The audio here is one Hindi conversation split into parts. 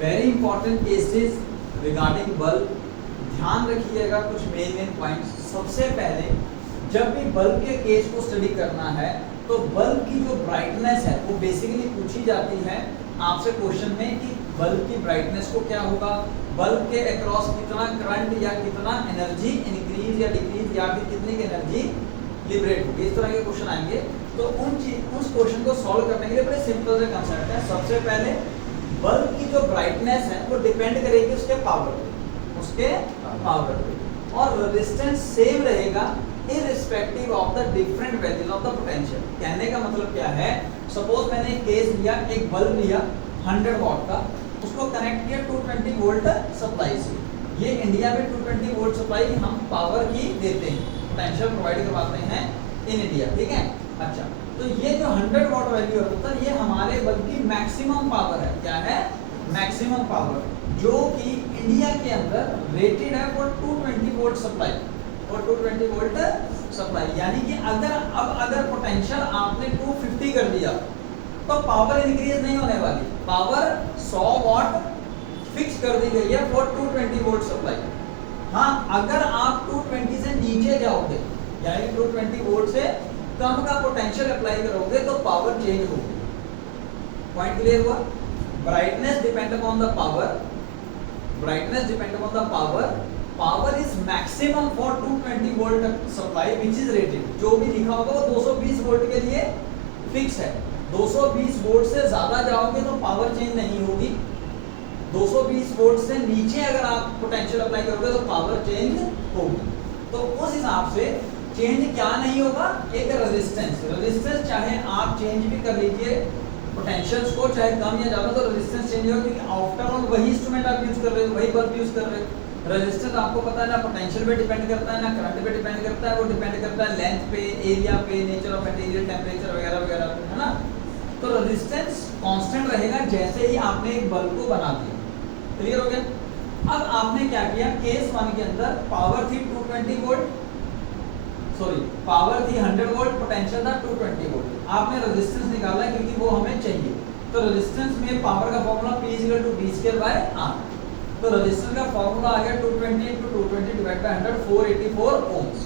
Very important cases regarding bulb. ध्यान रखिएगा कुछ मेन पॉइंट्स। सबसे पहले जब भी बल्ब के केस को स्टडी करना है तो बल्ब की जो ब्राइटनेस है वो बेसिकली पूछी जाती है आपसे क्वेश्चन में कि बल्ब की ब्राइटनेस को क्या होगा, बल्ब के अक्रॉस कितना करंट या कितना एनर्जी इंक्रीज या डिक्रीज या फिर कितनी की एनर्जी लिबरेट होगी, इस तरह के क्वेश्चन आएंगे। तो उस क्वेश्चन को सॉल्व करने के लिए बड़े सिंपल से कंसेप्ट है। सबसे पहले बल्ब की जो ब्राइटनेस है वो डिपेंड करेगी उसके पावर पे और रेजिस्टेंस सेम रहेगा irrespective of the different values of the potential. कहने का मतलब क्या है, सपोज मैंने एक केस लिया, एक बल्ब लिया 100 वॉट का, उसको कनेक्ट किया 220 वोल्ट सप्लाई से। ये इंडिया में 220 वोल्ट सप्लाई हम पावर की देते हैं, पोटेंशियल प्रोवाइड करवाते हैं इन इंडिया, ठीक है। अच्छा, तो ये जो 100 वॉट वैल्यू है तो ये हमारे बल्ब की मैक्सिमम पावर है। क्या है? मैक्सिमम पावर, जो कि इंडिया के अंदर रेटेड है फॉर 220 वोल्ट सप्लाई, और 220 वोल्ट सप्लाई। यानी कि अगर पोटेंशियल आपने 250 कर दिया तो पावर इंक्रीज नहीं होने वाली, पावर 100 वॉट फिक्स कर दी गई है फॉर 220 वोल्ट सप्लाई। हाँ, अगर आप 220 से नीचे जाओगे यानी 220 वोल्ट से कम का पोटेंशियल अप्लाई करोगे तो पावर चेंज होगी। पॉइंट क्लियर हुआ? Brightness depend upon the power, brightness depend upon the power is maximum for 220 volt supply which is rated। जो भी लिखा होगा वो 220 वोल्ट के लिए फिक्स है। 220 वोल्ट से ज्यादा जाओगे तो पावर चेंज नहीं होगी, 220 वोल्ट से नीचे अगर आप पोटेंशियल अप्लाई करोगे तो पावर चेंज होगी। तो उस हिसाब से चेंज क्या नहीं होगा, एक रेजिस्टेंस चाहे आप चेंज भी कर लीजिए पोटेंशियल्स को, चाहे कम या ज्यादा, तो रेजिस्टेंस चेंज होगा, क्योंकि आफ्टर ऑल वही इंस्ट्रूमेंट आप यूज कर रहे हो, वही बल्ब यूज कर रहे हो। रेजिस्टेंस आपको पता है ना पोटेंशियल पे डिपेंड करता है ना करंट पे डिपेंड करता है, वो डिपेंड करता है लेंथ पे, एरिया पे, नेचर ऑफ मटेरियल, टेम्परेचर वगैरह वगैरह पे, है ना। तो रेजिस्टेंस कांस्टेंट रहेगा जैसे ही आपने एक बल्ब को बना दिया। क्लियर हो गया? अब आपने क्या किया, केस 1 के अंदर पावर थी 220 वोल्ट, सॉरी पावर थी 100 वोल्ट, पोटेंशियल था 220 वोल्ट। आपने रेजिस्टेंस निकाला क्योंकि वो हमें चाहिए। तो रेजिस्टेंस में पावर का फॉर्मूला P = V²/R। तो रेजिस्टेंस का फॉर्मूला आ गया 220 × 220 डिवाइड बाय 100, 484 ओम्स।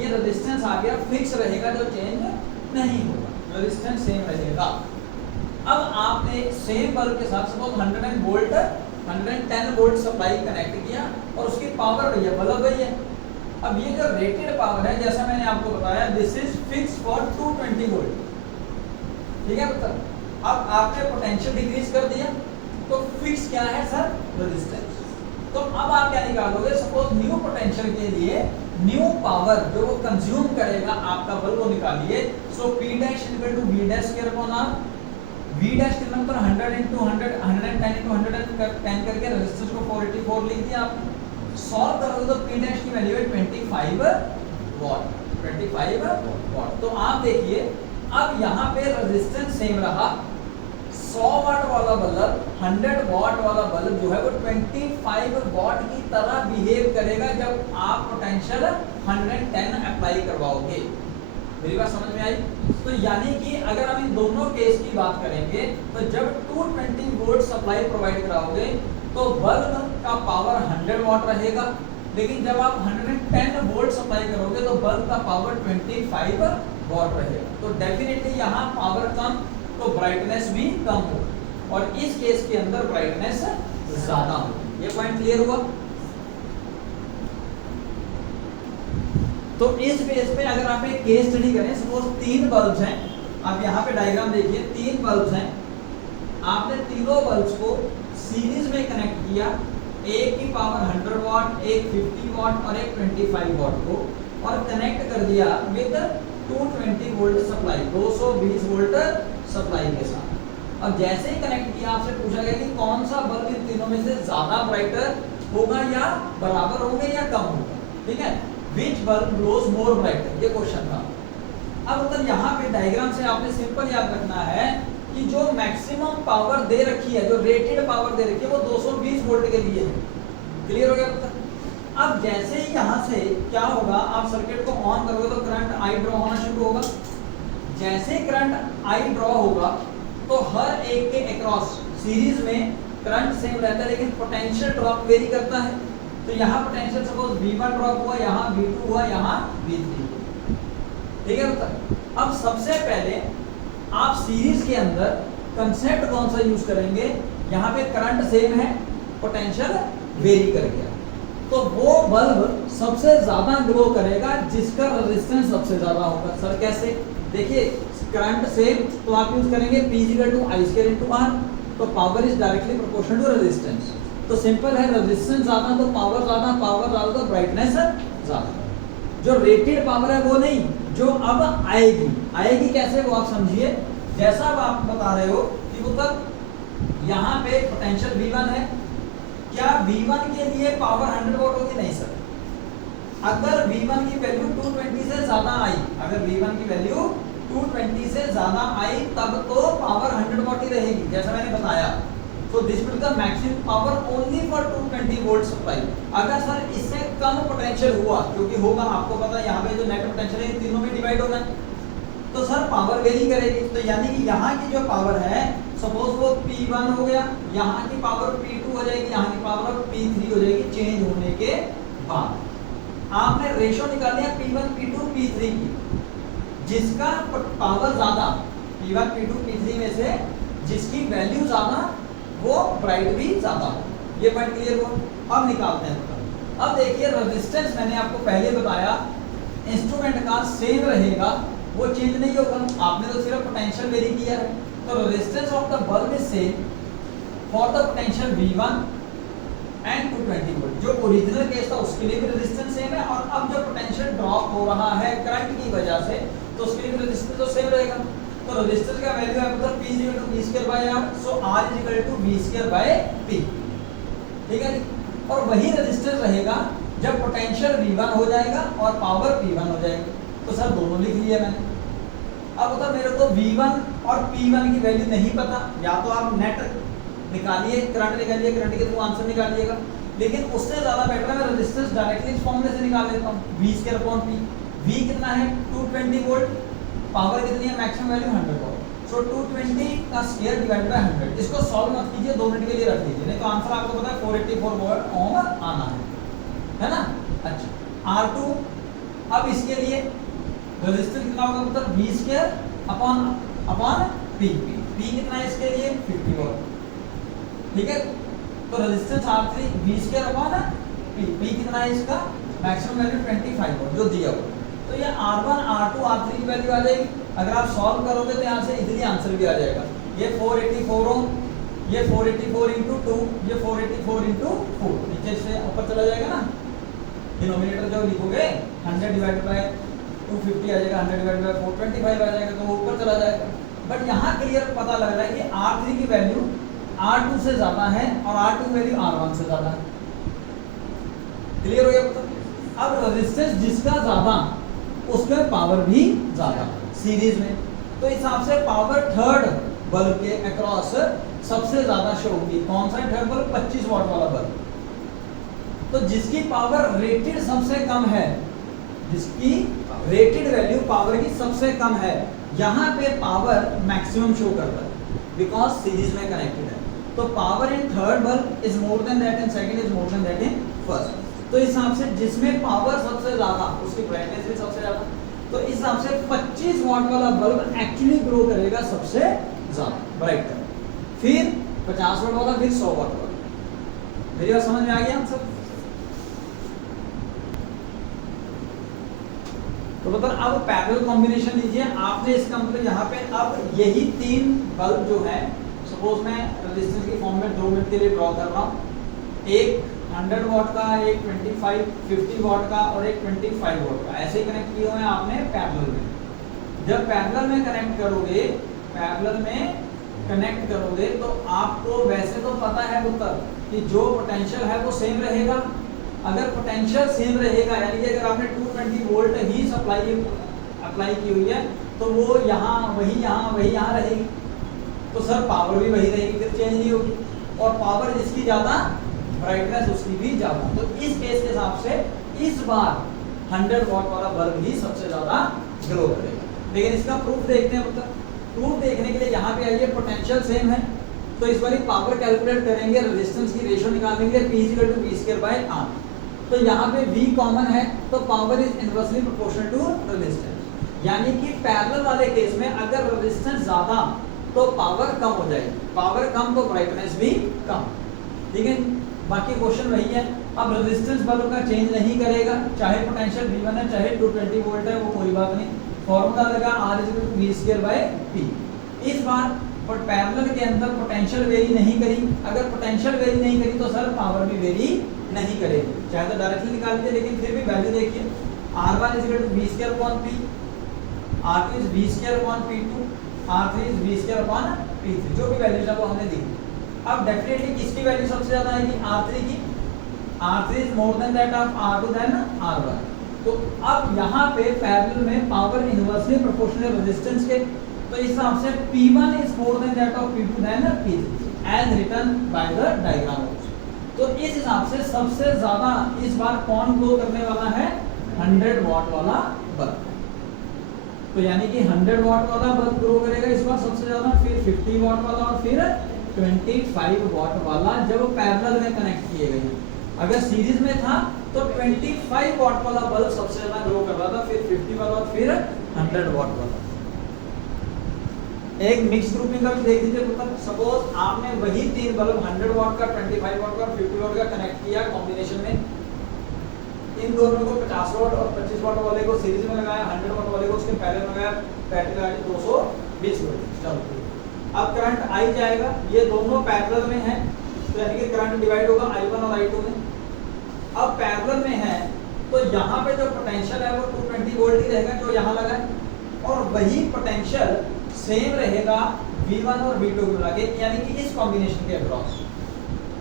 ये रेजिस्टेंस आ गया, फिक्स रहेगा, जो चेंज नहीं होगा, रेजिस्टेंस सेम रहेगा। अब आपने सेम बल्ब के साथ सपोज 110 वोल्ट सप्लाई कनेक्ट किया और उसकी पावर भैया बल्ब वही है। अब ये जो रेटेड पावर है, जैसा मैंने आपको बताया, this is fix for 220 volt, ठीक है। मतलब अब आपने पोटेंशियल डिक्रीज कर दिया तो फिक्स क्या है सर, रेजिस्टेंस। तो अब आप क्या निकालोगे, सपोज न्यू पोटेंशियल के लिए न्यू पावर जो वो कंज्यूम करेगा आपका बल्ब, वो निकालिए। सो P' = V'²/R। V' के नंबर 100 × 100, 110 × 110 करके रेजिस्टेंस को 484 लिख दिया आपने। सॉल्व करोगे तो P' की वैल्यू है 25 वॉट, 25 वॉट। तो आप देखिए अब यहाँ पे रेजिस्टेंस सेम रहा, 100 वाट वाला बल्ब 100 वाट वाला बल्ब जो है वो 25 वॉट की तरह बिहेव करेगा जब आप पोटेंशियल 110 अप्लाई करवाओगे। मेरी बात समझ में आई? तो यानी कि अगर हम इन दोनों केस की बात करेंगे तो जब 220 वोल्ट सप्लाई प्रोवाइड कराओगे तो बल्ब का पावर 100 वॉट रहेगा, लेकिन जब आप 110 वोल्ट सप्लाई करोगे तो बल्ब का पावर 25 वॉट रहेगा। तो डेफिनेटली यहाँ पावर कम तो ब्राइटनेस भी कम हो, और इस केस के अंदर ब्राइटनेस ज्यादा हो। ये पॉइंट क्लियर हुआ? तो इस बेस पे अगर आप एक केस स्टडी करें, सपोज 3 बल्ब्स हैं, आप यहाँ पे डायग्राम देखिए, 3 बल्ब्स हैं, आपने तीनों बल्ब्स को सीरीज में कनेक्ट किया, एक की पावर 100 वॉट, एक 50 वॉट और एक 25 वॉट को, और कनेक्ट कर दिया with 220 volt supply, 220 volt supply के साथ। अब जैसे ही कनेक्ट किया आपसे पूछा गया कि कौन सा बल्ब इन तीनों में से ज्यादा ब्राइटर होगा या बराबर होंगे या कम होगा, ठीक है। Which bulb glows more brighter, ये क्वेश्चन था। अब मतलब यहाँ पे डायग्राम से आपने सिंपल याद रखना है कि जो मैक्सिमम पावर दे रखी है, जो रेटेड पावर दे रखी है, वो 220 वोल्ट के लिए है। क्लियर हो गया? अब जैसे ही यहाँ से क्या होगा, आप सर्किट को ऑन करोगे तो करंट आई ड्रॉ होना शुरू होगा। जैसे करंट आई ड्रॉ होगा तो हर एक के अक्रॉस सीरीज में करंट सेम रहता है लेकिन पोटेंशियल ड्रॉप वेरी करता है। तो यहाँ पोटेंशियल सपोज V1 ड्रॉप हुआ, यहाँ V2 हुआ, यहाँ V3 हुआ, ठीक है बता। अब सबसे पहले आप सीरीज के अंदर कंसेप्ट कौन सा यूज करेंगे, यहाँ पे करंट सेम है, पोटेंशियल वेरी कर गया, तो वो बल्ब सबसे ज्यादा ग्लो करेगा जिसका रेजिस्टेंस सबसे ज्यादा होगा। सर कैसे? देखिए करंट सेम तो आप यूज करेंगे P = I²/R, तो power is directly proportional to resistance. तो सिंपल है, रेजिस्टेंस ज्यादा तो पावर ज्यादा, पावर ज्यादा तो ब्राइटनेस ज्यादा। जो रेटेड पावर है वो नहीं, जो अब आएगी कैसे वो आप समझिए। जैसा अब आप बता रहे हो कि वो तब यहाँ पे पोटेंशियल V1 है, क्या V1 के लिए पावर 100 वॉट होगी? नहीं सर। अगर V1 की वैल्यू 220 से ज्यादा आई, अगर V1 की वैल्यू 220 से ज्यादा आई तब तो पावर 100 वॉट ही रहेगी, जैसा मैंने बताया। So this will the maximum power only for 220 volt supply. अगर सर इससे कम पोटेंशियल हुआ, क्योंकि होगा, आपको पता है यहाँ पे जो नेट पोटेंशियल है तीनों में डिवाइड होना है, तो सर पावर वेरी करेगी। तो यानी कि यहाँ की जो पावर है सपोज वो P1 हो गया, यहाँ की पावर P2 हो जाएगी, यहाँ की पावर P3 हो जाएगी चेंज होने के बाद। आपने रेशो निकाल लिया P1 P2 P3 की, जिसका पावर ज्यादा P1 P2 P3 में से जिसकी वैल्यू ज्यादा वो ब्राइट भी ज्यादा हो। ये पॉइंट क्लियर हुआ। अब निकालते हैं। अब देखिए रेजिस्टेंस मैंने आपको पहले बताया इंस्ट्रूमेंट का सेम रहेगा, वो चेंज नहीं होगा। आपने तो सिर्फ पोटेंशियल वेरी किया है, तो resistance of the bulb is same for the potential V1 and 220 volt. जो ओरिजिनल केस था उसके लिए भी रेजिस्टेंस सेम है, और अब जो पोटेंशियल ड्रॉप हो रहा है करंट की वजह से, तो उसके लिए भी रेजिस्टेंस तो सेम रहेगा। तो रेजिस्टेंस का वैल्यू है मतलब P = V²/R, सो R = V²/P, ठीक है। और वही रेजिस्टेंस रहेगा जब पोटेंशियल V1 हो जाएगा और पावर P1 हो जाएगी। तो सर दोनों लिख लिया मैंने। अब बता, मेरे को V1 और P1 की वैल्यू नहीं पता, या तो आप नेट निकालिए, करंट निकालिए, करंट के थ्रू आंसर निकालिएगा, लेकिन उससे ज्यादा बेटर है मैं रेजिस्टेंस डायरेक्टली इस फॉर्मूले से निकाल लेता हूं। V²/P, V कितना है 220 वोल्ट, पावर कितनी है मैक्सिमम वैल्यू 100 वोल्ट, सो 220 का स्क्वायर डिवाइडेड बाय 100। इसको सॉल्व मत कीजिए, 2 मिनट के लिए रख लीजिए, नहीं तो आंसर आपको पता है 484 वोल्ट ओम आना है ना। अच्छा R2, अब इसके लिए रेजिस्टेंस कितना होगा मतलब V²/P, P कितना है इसके लिए 50 वोल्ट, ठीक है। तो रेजिस्टेंस R3 V²/P, P कितना है इसका मैक्सिमम वैल्यू 25 वोल्ट जो दिया हुआ। तो ये R1 R2 R3 की वैल्यू आ जाएगी। अगर आप सॉल्व करोगे तो यहाँ से इजीली आंसर भी आ जाएगा। ये 484 ओम, ये 484 × 2, ये 484 × 4, नीचे से ऊपर चला जाएगा ना, डिनोमिनेटर जो लिखोगे 100 / 250 आ जाएगा, 100 / 425 आ जाएगा, तो वो ऊपर चला जाएगा। बट यहाँ क्लियर पता लग रहा है कि R3 की वैल्यू R2 से ज्यादा है और R2 की वैल्यू R1 से ज्यादा है। क्लियर हो गया? अब रेजिस्टेंस जिसका ज्यादा उसमें पावर भी ज्यादा सीरीज में, तो इस हिसाब से पावर थर्ड बल्ब के अक्रॉस सबसे ज्यादा शो होगी। कौन सा थर्ड बल्ब? 25 वॉट वाला बल्ब। तो जिसकी पावर रेटेड सबसे कम है, जिसकी रेटेड वैल्यू पावर की सबसे कम है, यहाँ पे पावर मैक्सिमम शो करता है बिकॉज सीरीज में कनेक्टेड है। तो power in third bulb is more than that in second, is more than that in first. तो इस हिसाब से जिसमें पावर सबसे ज्यादा उसकी ब्राइटनेस भी सबसे ज्यादा, तो इस हिसाब से 25 वॉट वाला बल्ब एक्चुअली ग्लो करेगा सबसे ज्यादा ब्राइट, फिर 50 वॉट वाला, फिर 100 वॉट वाला। मेरी बात समझ में आ गया हम सब? तो मतलब अब पैरेलल कॉम्बिनेशन लीजिए आपने, इसका मतलब यहाँ पे अब यही 3 बल्ब जो है, सपोज मैं रेजिस्टेंस की फॉर्म में 2 मिनट के लिए ड्रॉ कर रहा हूँ, एक 100 वॉट का, एक 50 वॉट का और एक 25 वॉट का, ऐसे कनेक्ट किए हुए हैं आपने पैरेलल में। जब पैरेलल में कनेक्ट करोगे, पैरेलल में कनेक्ट करोगे तो आपको वैसे तो पता है उत्तर कि जो पोटेंशियल है वो सेम रहेगा। अगर पोटेंशियल सेम रहेगा, यानी कि अगर आपने 220 वोल्ट ही अप्लाई की हुई है तो वो यहाँ वही यहाँ रहेगी, तो सर पावर भी वही रहेगी, फिर चेंज नहीं होगी। और पावर जिसकी ज़्यादा, ब्राइटनेस उसकी भी ज़्यादा। तो इस केस के हिसाब से इस बार 100 वॉट वाला बल्ब ही सबसे ज़्यादा ग्लो करेगा। लेकिन इसका प्रूफ देखते हैं। मतलब प्रूफ देखने के लिए यहाँ पे आइए, पोटेंशियल सेम है तो इस बार पावर कैलकुलेट करेंगे, रेजिस्टेंस की रेशियो निकालेंगे, P = V²/R। तो यहाँ पे V कॉमन है तो power is inversely proportional to resistance, यानी कि पैरेलल वाले केस में अगर रेजिस्टेंस ज्यादा तो पावर कम हो जाएगी, पावर कम तो ब्राइटनेस भी कम। ठीक है, बाकी क्वेश्चन वही है। अब रेजिस्टेंस बल्ब का चेंज नहीं करेगा, चाहे पोटेंशियल V1 है चाहे 220 वोल्ट है, वो कोई बात नहीं, फॉर्मूला लगा R = V²/P। इस बार पर पैरेलल के अंदर पोटेंशियल वेरी नहीं करी, अगर पोटेंशियल वेरी नहीं करी तो सर पावर भी वेरी नहीं करेगी, चाहे तो डायरेक्टली निकाल लीजिए, लेकिन फिर भी वैल्यू देखिए, R1 = V²/P, R2 = V²/P2, R3 = V²/P3, जो भी वैल्यूज है वो हमने दी। अब डेफिनेटली किसकी वैल्यू सबसे ज्यादा आएगी? R3 की। R3 is more than that of R2 than R1। तो अब यहाँ पे पैरेलल में पावर इनवर्सली प्रोपोर्शनल रेजिस्टेंस के, तो इस हिसाब से P1 is more than that of P2 than P3 as written by the diagram also। तो इस हिसाब से सबसे ज्यादा इस बार कौन ग्लो करने वाला है? 100 वाट वाला बल्ब। तो यानी कि 100 वाट वाला बल्ब ग्लो करेगा इस बार सबसे ज्यादा, फिर 50 वाट वाला और फिर 25 वाट वाला जब पैरेलल में कनेक्ट किए गए। अगर सीरीज में था तो 25 वाट वाला बल्ब सबसे ज्यादा ग्लो कर रहा था, फिर 50 वाला और फिर 100 वाट वाला। एक मिक्स ग्रुपिंग का भी देख लीजिए, मतलब सपोज आपने वही तीन बल्ब 100 वाट का, 25 वाट का और 50 वाट का कनेक्ट किया कॉम्बिनेशन में, इन दोनों को 50 वाट और 25 वाट वाले को सीरीज में लगाया, 100 वाट वाले को उसके पैरेलल में लगाया, बैटरी लगा दी 220 वोल्ट। चलो अब करंट आई जाएगा, ये दोनों पैरेलल में है तो यानी कि करंट डिवाइड होगा I1 और I2 में। अब पैरेलल में है तो यहाँ पे जो पोटेंशियल है वो 220 वोल्ट ही रहेगा जो यहाँ लगा है, और वही पोटेंशियल सेम रहेगा V1 और V2 को मिला के, यानी कि इस कॉम्बिनेशन के अक्रॉस।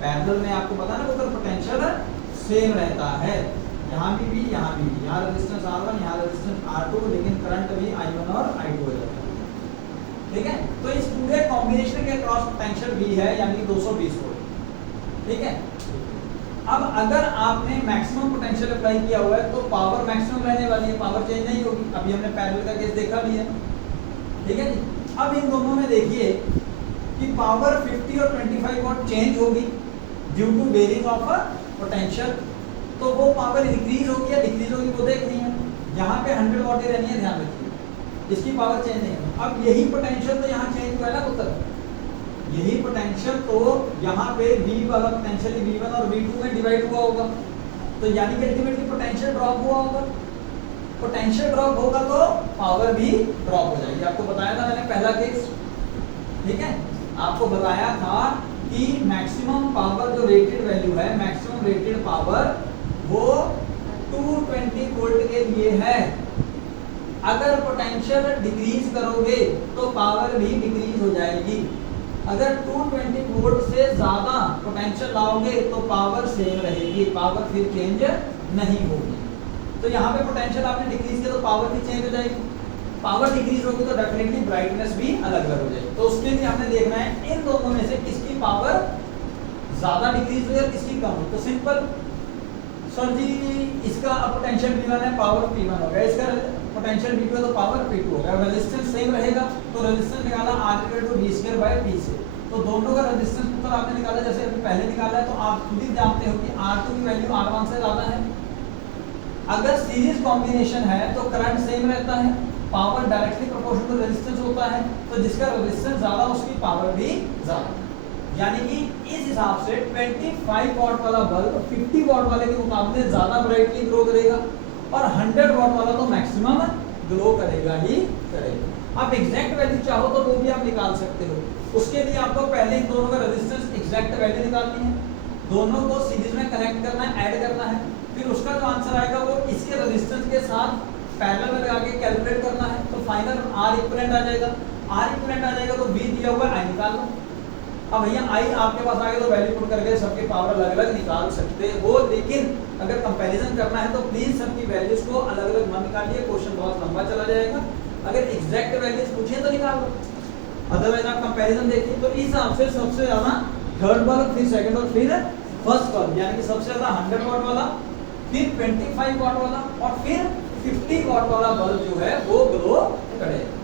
पैरेलल में आपको पता ना तो पोटेंशियल सेम रहता है, यहाँ भी V, यहाँ भी V, यहाँ रेजिस्टेंस R1, यहाँ रेजिस्टेंस R2, लेकिन करंट भी I1 और I2 हो जाता है। ठीक है, तो इस पूरे कॉम्बिनेशन के अक्रॉस पोटेंशियल V है, यानी कि 220 वोल्ट। ठीक है, अब अगर आपने मैक्सिमम पोटेंशियल अप्लाई किया हुआ है तो पावर मैक्सिमम रहने वाली है, पावर चेंज नहीं होगी। अभी हमने पैरेलल का केस देखा भी है। ठीक है जी, अब इन दोनों में देखिए कि पावर 50 और 25 वाट चेंज होगी due to varying of potential, तो वो पावर इंक्रीज होगी या डिक्रीज होगी वो देखनी है। यहाँ पे 100 वाट ही रहनी है, ध्यान रखिए, इसकी पावर चेंज नहीं है। अब यही पोटेंशियल तो यहाँ चेंज हुआ है ना पुत्र, यही पोटेंशियल तो यहाँ पे V वाला पोटेंशियल V1 और V2 में डिवाइड हुआ होगा, तो यानी कि अल्टीमेटली पोटेंशियल ड्रॉप हुआ होगा। पोटेंशियल ड्रॉप होगा तो पावर भी ड्रॉप हो जाएगी। आपको बताया था मैंने पहला केस, ठीक है, आपको बताया था कि मैक्सिमम पावर जो रेटेड वैल्यू है, मैक्सिमम रेटेड पावर वो 220 वोल्ट के लिए है। अगर पोटेंशियल डिक्रीज करोगे तो पावर भी डिक्रीज हो जाएगी। अगर 220 वोल्ट से ज्यादा पोटेंशियल लाओगे तो पावर सेम रहेगी, पावर फिर चेंज नहीं होगी। तो यहाँ पे पोटेंशियल आपने डिक्रीज किया तो पावर भी चेंज हो जाएगी, पावर डिक्रीज होगी तो डेफिनेटली ब्राइटनेस भी अलग अलग हो जाएगी। तो उसके लिए हमने देखना है इन दोनों में से किसकी पावर ज्यादा डिक्रीज हुई और किसकी कम हुई। तो सिंपल सर जी, इसका पोटेंशियल V1 है, पावर P1 हो गया, इसका पोटेंशियल V2 है तो पावर P2 हो गया। रेजिस्टेंस सेम रहेगा तो रेजिस्टेंस निकाला R = V²/P से, तो दोनों का रेजिस्टेंस ऊपर आपने निकाला जैसे अभी पहले निकाला है, तो आप खुद ही जानते हो कि R2 की वैल्यू R1 से ज्यादा है। अगर सीरीज कॉम्बिनेशन है तो करंट सेम रहता है, power directly proportional to resistance होता है, तो जिसका रेजिस्टेंस ज्यादा उसकी पावर भी ज्यादा। यानी कि इस हिसाब से 25 वाट वाला बल्ब 50 वाट वाले के मुकाबले ज्यादा ब्राइटली ग्लो करेगा, और 100 वाट वाला तो मैक्सिमम ग्लो करेगा ही करेगा। आप एग्जैक्ट वैल्यू चाहो तो वो भी आप निकाल सकते हो। उसके लिए आपको पहले इन दोनों का रेजिस्टेंस एग्जैक्ट वैल्यू निकालनी है, दोनों को सीरीज में कनेक्ट करना है, ऐड करना है, फिर उसका जो आंसर आएगा वो इसके रेजिस्टेंस के साथ पैरेलल में लगा के कैलकुलेट करना है, तो फाइनल R इक्विवेलेंट आ जाएगा। R इक्विवेलेंट आ जाएगा तो V दिया हुआ है, I निकाल लो। अब भैया I आपके पास आ गया तो वैल्यू पुट करके सबकी पावर अलग अलग निकाल सकते हो, लेकिन अगर कंपैरिजन करना है तो प्लीज सबकी वैल्यूज को अलग अलग मत निकालिए, क्वेश्चन बहुत लंबा चला जाएगा। अगर एग्जैक्ट वैल्यूज पूछे तो निकाल लो, अदरवाइज आप कंपैरिजन देखिए। तो इस हिसाब से सबसे ज्यादा थर्ड बल्ब, फिर सेकंड और फिर फर्स्ट बल्ब, यानी कि सबसे ज्यादा 100 वाट वाला, फिर 25 वाट वाला और फिर 50 वाट वाला बल्ब जो है वो ग्लो करेगा।